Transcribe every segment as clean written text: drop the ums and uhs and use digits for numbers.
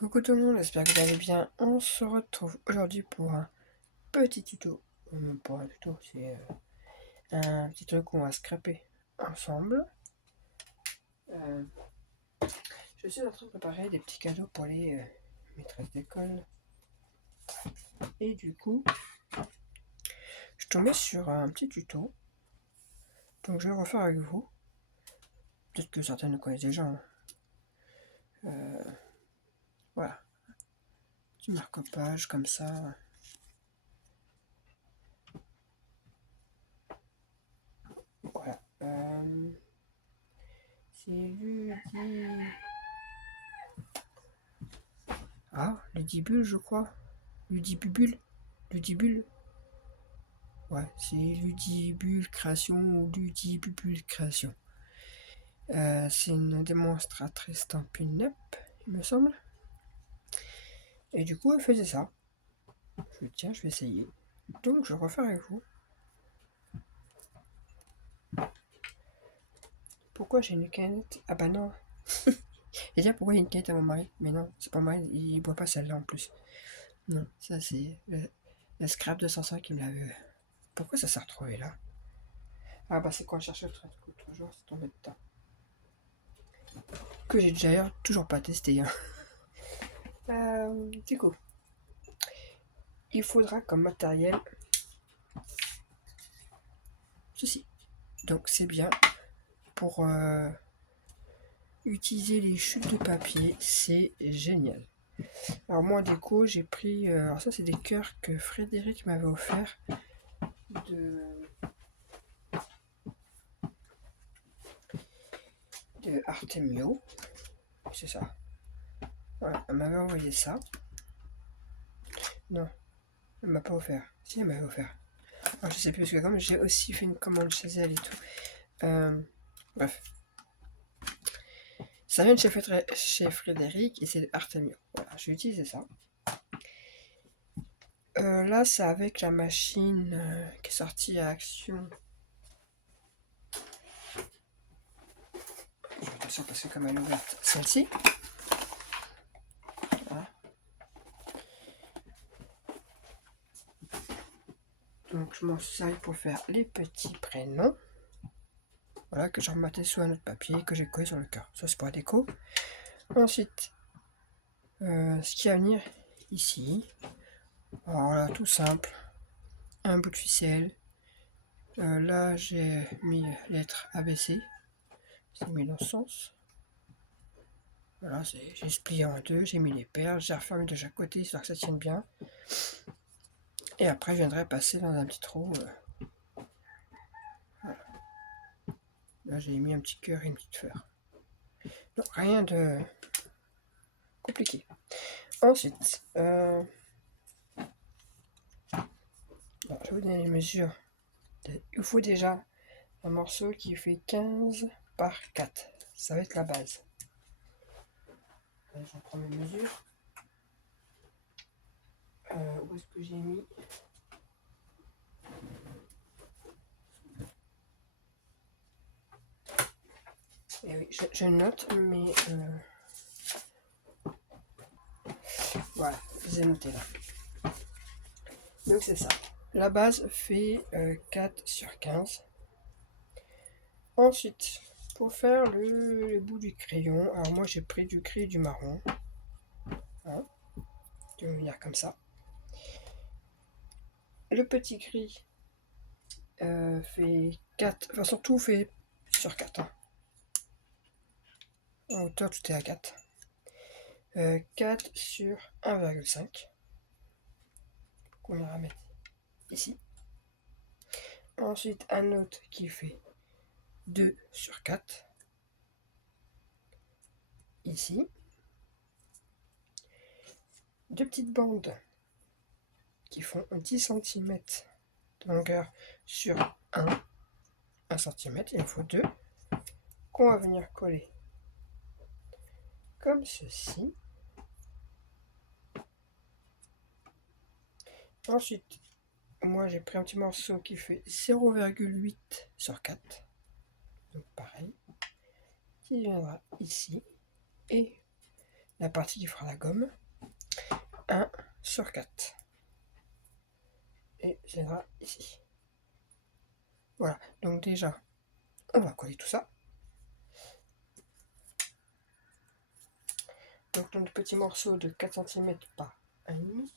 Coucou tout le monde, j'espère que vous allez bien. On se retrouve aujourd'hui pour un petit tuto. Pour un tuto, c'est un petit truc qu'on va scraper ensemble. Euh, je suis en train de préparer des petits cadeaux pour les maîtresses d'école. Et du coup, je tombais sur un petit tuto. Donc je vais le refaire avec vous. Peut-être que certains le connaissent déjà. Voilà. Petit marque-page comme ça. Voilà. C'est Ludibule, je crois. Ludibule. Ouais, c'est Ludibule Création ou Ludibule Création. C'est une démonstratrice dans Pinup, il me semble. Et du coup, elle faisait ça. Tiens, je vais essayer. Donc, je refais avec vous. Pourquoi j'ai une canette? Ah bah non. Et déjà, pourquoi il y a une canette à mon mari? Mais non, c'est pas mal, il boit pas celle-là en plus. Non, ça c'est le scrap 205 qui me l'avait. Pourquoi ça s'est retrouvé là? Ah bah c'est quand je cherchais le truc l'autre jour, c'est tombé dedans. Que j'ai déjà toujours pas testé. Du coup, il faudra comme matériel ceci. Donc c'est bien pour utiliser les chutes de papier, c'est génial. Alors moi du coup j'ai pris, alors ça c'est des cœurs que Frédéric m'avait offert de Artemio, c'est ça. Voilà, elle m'avait envoyé ça. Non, elle m'a pas offert. Si elle m'avait offert. Alors, je sais plus parce que comme j'ai aussi fait une commande chez elle et tout. Bref. Ça vient de chez Frédéric et c'est Artemio. Voilà, j'ai utilisé ça. Là, c'est avec la machine qui est sortie à Action. Je fais attention parce que comme elle est ouverte, celle-ci. Voilà. Donc je m'en sers pour faire les petits prénoms. Voilà, que j'ai rematté sur un autre papier que j'ai collé sur le cœur. Ça c'est pour la déco. Ensuite, ce qui va venir ici. Alors là, tout simple. Un bout de ficelle. Là, j'ai mis lettre ABC. C'est mis dans ce sens. Voilà, j'ai plié en deux, j'ai mis les perles, j'ai refermé de chaque côté, histoire que ça tienne bien. Et après, je viendrai passer dans un petit trou. Voilà. Là, j'ai mis un petit cœur et une petite fleur. Donc, rien de compliqué. Ensuite, je vais vous donner les mesures. Il faut déjà un morceau qui fait 15 par 4. Ça va être la base. J'en prends mes mesures. Où est-ce que j'ai mis? Et oui, je note, mais voilà, je les ai notés là. Donc c'est ça. La base fait 4 sur 15. Ensuite, pour faire le bout du crayon, alors moi j'ai pris du gris et du marron. Hein, qui vont venir comme ça. Le petit gris fait 4, enfin surtout fait sur 4. Hein. En hauteur, tout est à 4. 4 sur 1,5. Qu'on ira mettre ici. Ensuite, un autre qui fait 2 sur 4. Ici. Deux petites bandes qui font 10 cm de longueur sur 1 cm. Il en faut 2 qu'on va venir coller comme ceci. Ensuite, moi j'ai pris un petit morceau qui fait 0,8 sur 4. Donc pareil, qui viendra ici. Et la partie qui fera la gomme. 1 sur 4. Et viendra ici. Voilà, donc déjà, on va coller tout ça. Donc notre petit morceau de 4 cm par 1,5.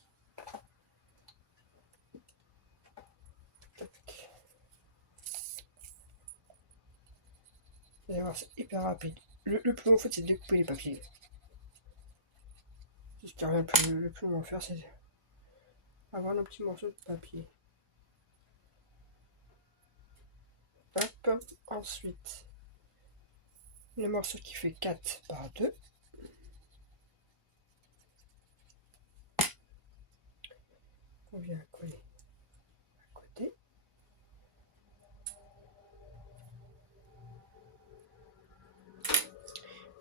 Vous allez voir, c'est hyper rapide. Le plus long, en fait, c'est de découper les papiers. C'est ce qui revient le plus long à faire, c'est avoir nos petits morceaux de papier. Hop, ensuite, le morceau qui fait 4 par 2. On vient coller à côté.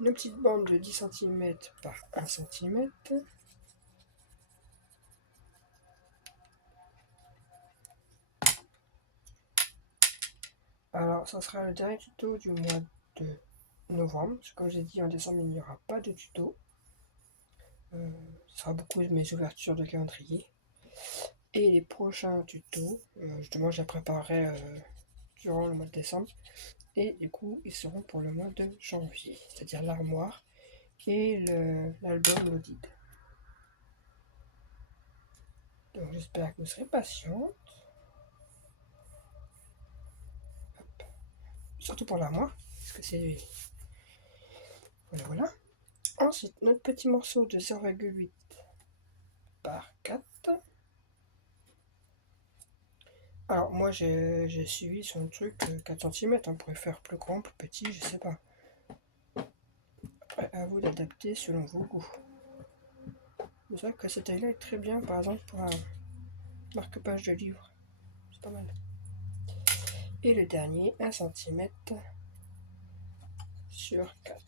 Une petite bande de 10 cm par 1 cm. Alors, ça sera le dernier tuto du mois de novembre. Comme j'ai dit, en décembre, il n'y aura pas de tuto. Ce sera beaucoup de mes ouvertures de calendrier. Et les prochains tutos, justement, je les préparerai durant le mois de décembre. Et du coup, ils seront pour le mois de janvier, c'est-à-dire l'armoire et l'album Loaded. Donc j'espère que vous serez patiente. Hop. Surtout pour l'armoire, parce que c'est... Voilà, voilà. Ensuite, notre petit morceau de 0,8 par 4. Alors moi j'ai suivi sur le truc 4 cm, on pourrait faire plus grand, plus petit, je sais pas. Après, à vous d'adapter selon vos goûts. C'est vrai que cette taille-là est très bien, par exemple, pour un marque-page de livre. C'est pas mal. Et le dernier, 1 cm sur 4.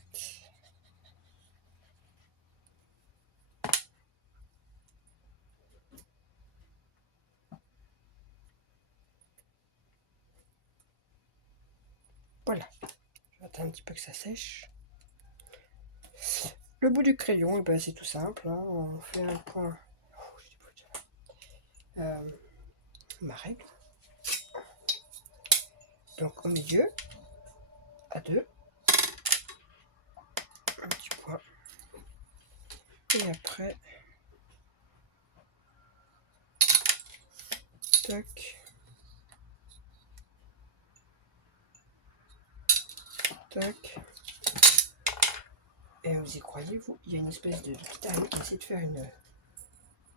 Voilà. Je vais attendre un petit peu que ça sèche. Le bout du crayon, ben, c'est tout simple. Hein. On fait un point. Ma règle. Donc au milieu, à 2. Un petit point. Et après, tac, tac. Et vous y croyez, vous, il y a une espèce de petite araignée qui essaie de faire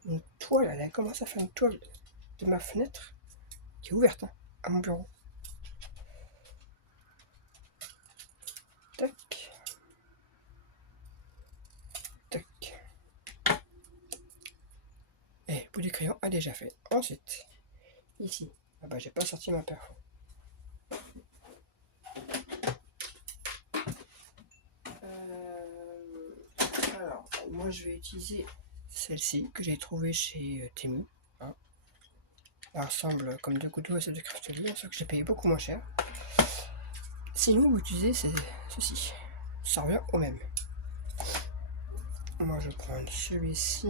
une toile. Elle commence à faire une toile de ma fenêtre qui est ouverte hein, à mon bureau. Tac. Tac. Et le bout du crayon a déjà fait. Ensuite, ici, ah bah j'ai pas sorti ma perfo. Alors, moi je vais utiliser celle-ci que j'ai trouvée chez Temu. Hein. Elle ressemble comme deux gouttes d'eau à celle de Craftly, sauf que j'ai payé beaucoup moins cher. Sinon, vous utilisez ceci. Ça revient au même. Moi je prends celui-ci.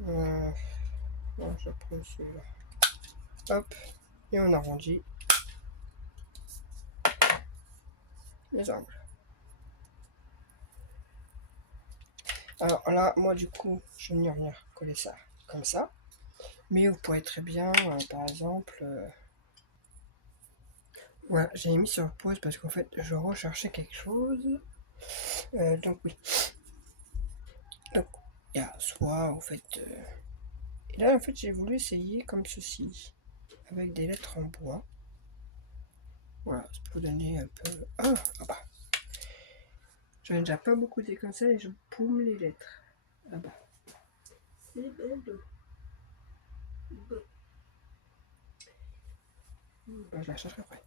Non, je prends celui-là. Hop, et on arrondit les angles. Alors là, moi du coup, je vais venir coller ça comme ça. Mais vous pourrez très bien, par exemple... voilà, j'ai mis sur pause parce qu'en fait, je recherchais quelque chose. Donc oui. Donc, il y a soit, en fait... Et là, en fait, j'ai voulu essayer comme ceci. Avec des lettres en bois. Voilà, c'est pour donner un peu... Ah bah. J'en ai déjà pas beaucoup des comme ça et je paume les lettres. Ah bah. C'est belle. Bah, je la chercherai après.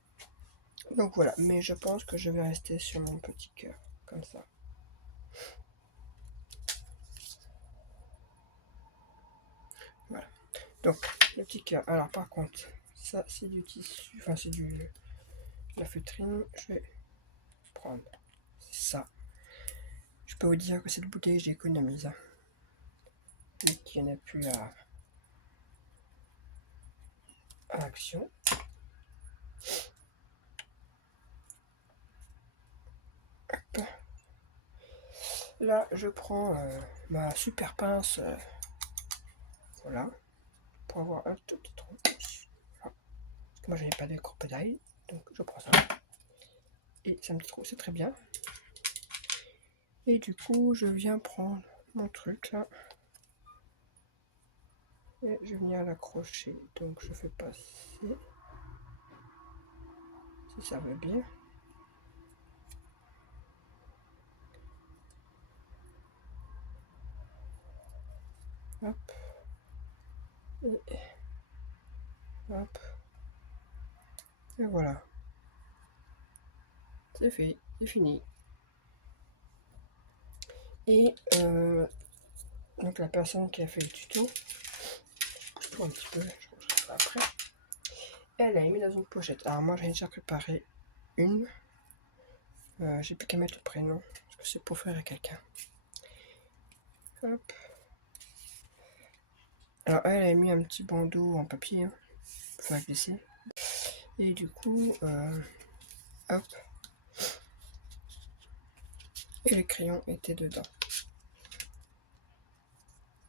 Donc voilà, mais je pense que je vais rester sur mon petit cœur, comme ça. Voilà. Donc, le petit cœur. Alors par contre, ça c'est du tissu, enfin c'est du la feutrine. Je vais prendre ça. Je peux vous dire que cette bouteille, j'économise. Hein. Et qu'il n'y en a plus à action. Hop. Là, je prends ma super pince, voilà, pour avoir un tout petit trou. Voilà. Parce que moi, je n'ai pas de crocodile, donc je prends ça. Et c'est un petit trou, c'est très bien. Et du coup, je viens prendre mon truc là. Et je viens l'accrocher. Donc, je fais passer. Si ça va bien. Hop. Et hop. Et voilà. C'est fait. C'est fini. Et donc, la personne qui a fait le tuto, je tourne un petit peu, je rangerai ça après. Elle a mis dans une pochette. Alors, moi, j'ai déjà préparé une. J'ai plus qu'à mettre le prénom. Parce que c'est pour faire à quelqu'un. Hop. Alors, elle a mis un petit bandeau en papier. Hein, pour faire glisser. Et du coup, hop. Et le crayon était dedans.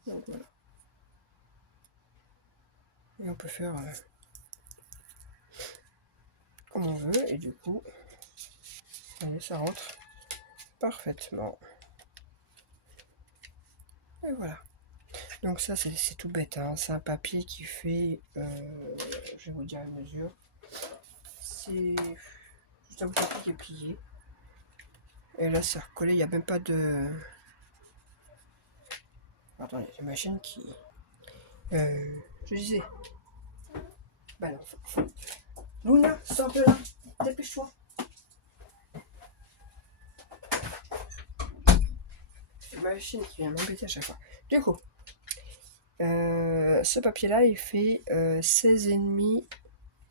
Donc voilà. Et on peut faire comme on veut. Et du coup, allez, ça rentre parfaitement. Et voilà. Donc ça, c'est tout bête. Hein. C'est un papier qui fait, je vais vous dire la mesure. C'est juste un papier qui est plié. Et là, c'est recollé. Il n'y a même pas de... Attendez, il y a une machine qui... je disais... Bah non, faut... Luna, sors de là. Dépêche-toi. C'est une machine qui vient m'embêter à chaque fois. Du coup, ce papier-là, il fait 16,5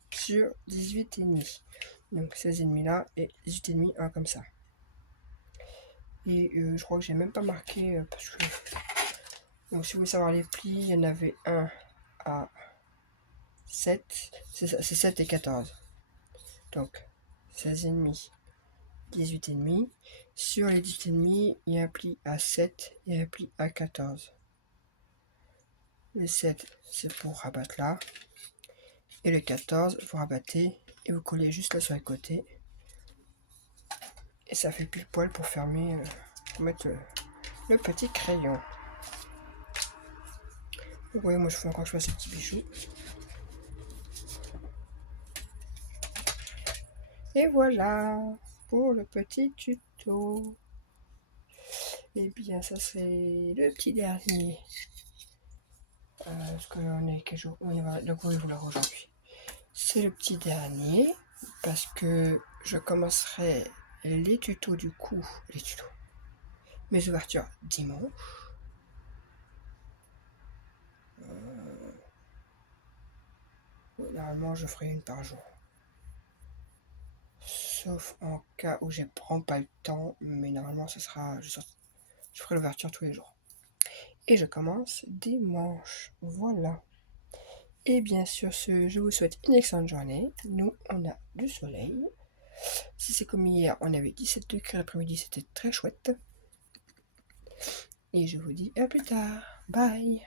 sur 18,5. Donc 16,5 là et 18,5 un comme ça. Et je crois que j'ai même pas marqué parce que... Donc si vous voulez savoir les plis, il y en avait un à 7. C'est 7 et 14. Donc 16,5, 18,5. Sur les 18,5, il y a un pli à 7 et un pli à 14. Le 7, c'est pour rabattre là. Et le 14, vous rabattez et vous collez juste là sur les côtés. Et ça fait pile poil pour fermer, pour mettre le petit crayon. Vous voyez, moi je fais encore que je fasse ces petits bijoux. Et voilà pour le petit tuto. Et bien, ça c'est le petit dernier. Parce qu'on est quel jour? On va le vouloir aujourd'hui. C'est le petit dernier parce que je commencerai les tutos du coup, mes ouvertures dimanche. Normalement, je ferai une par jour. Sauf en cas où je prends pas le temps, mais normalement, ce sera, je ferai l'ouverture tous les jours. Et je commence dimanche. Voilà. Et bien sur ce, je vous souhaite une excellente journée. Nous, on a du soleil. Si c'est comme hier, on avait 17 degrés l'après-midi, c'était très chouette. Et je vous dis à plus tard. Bye.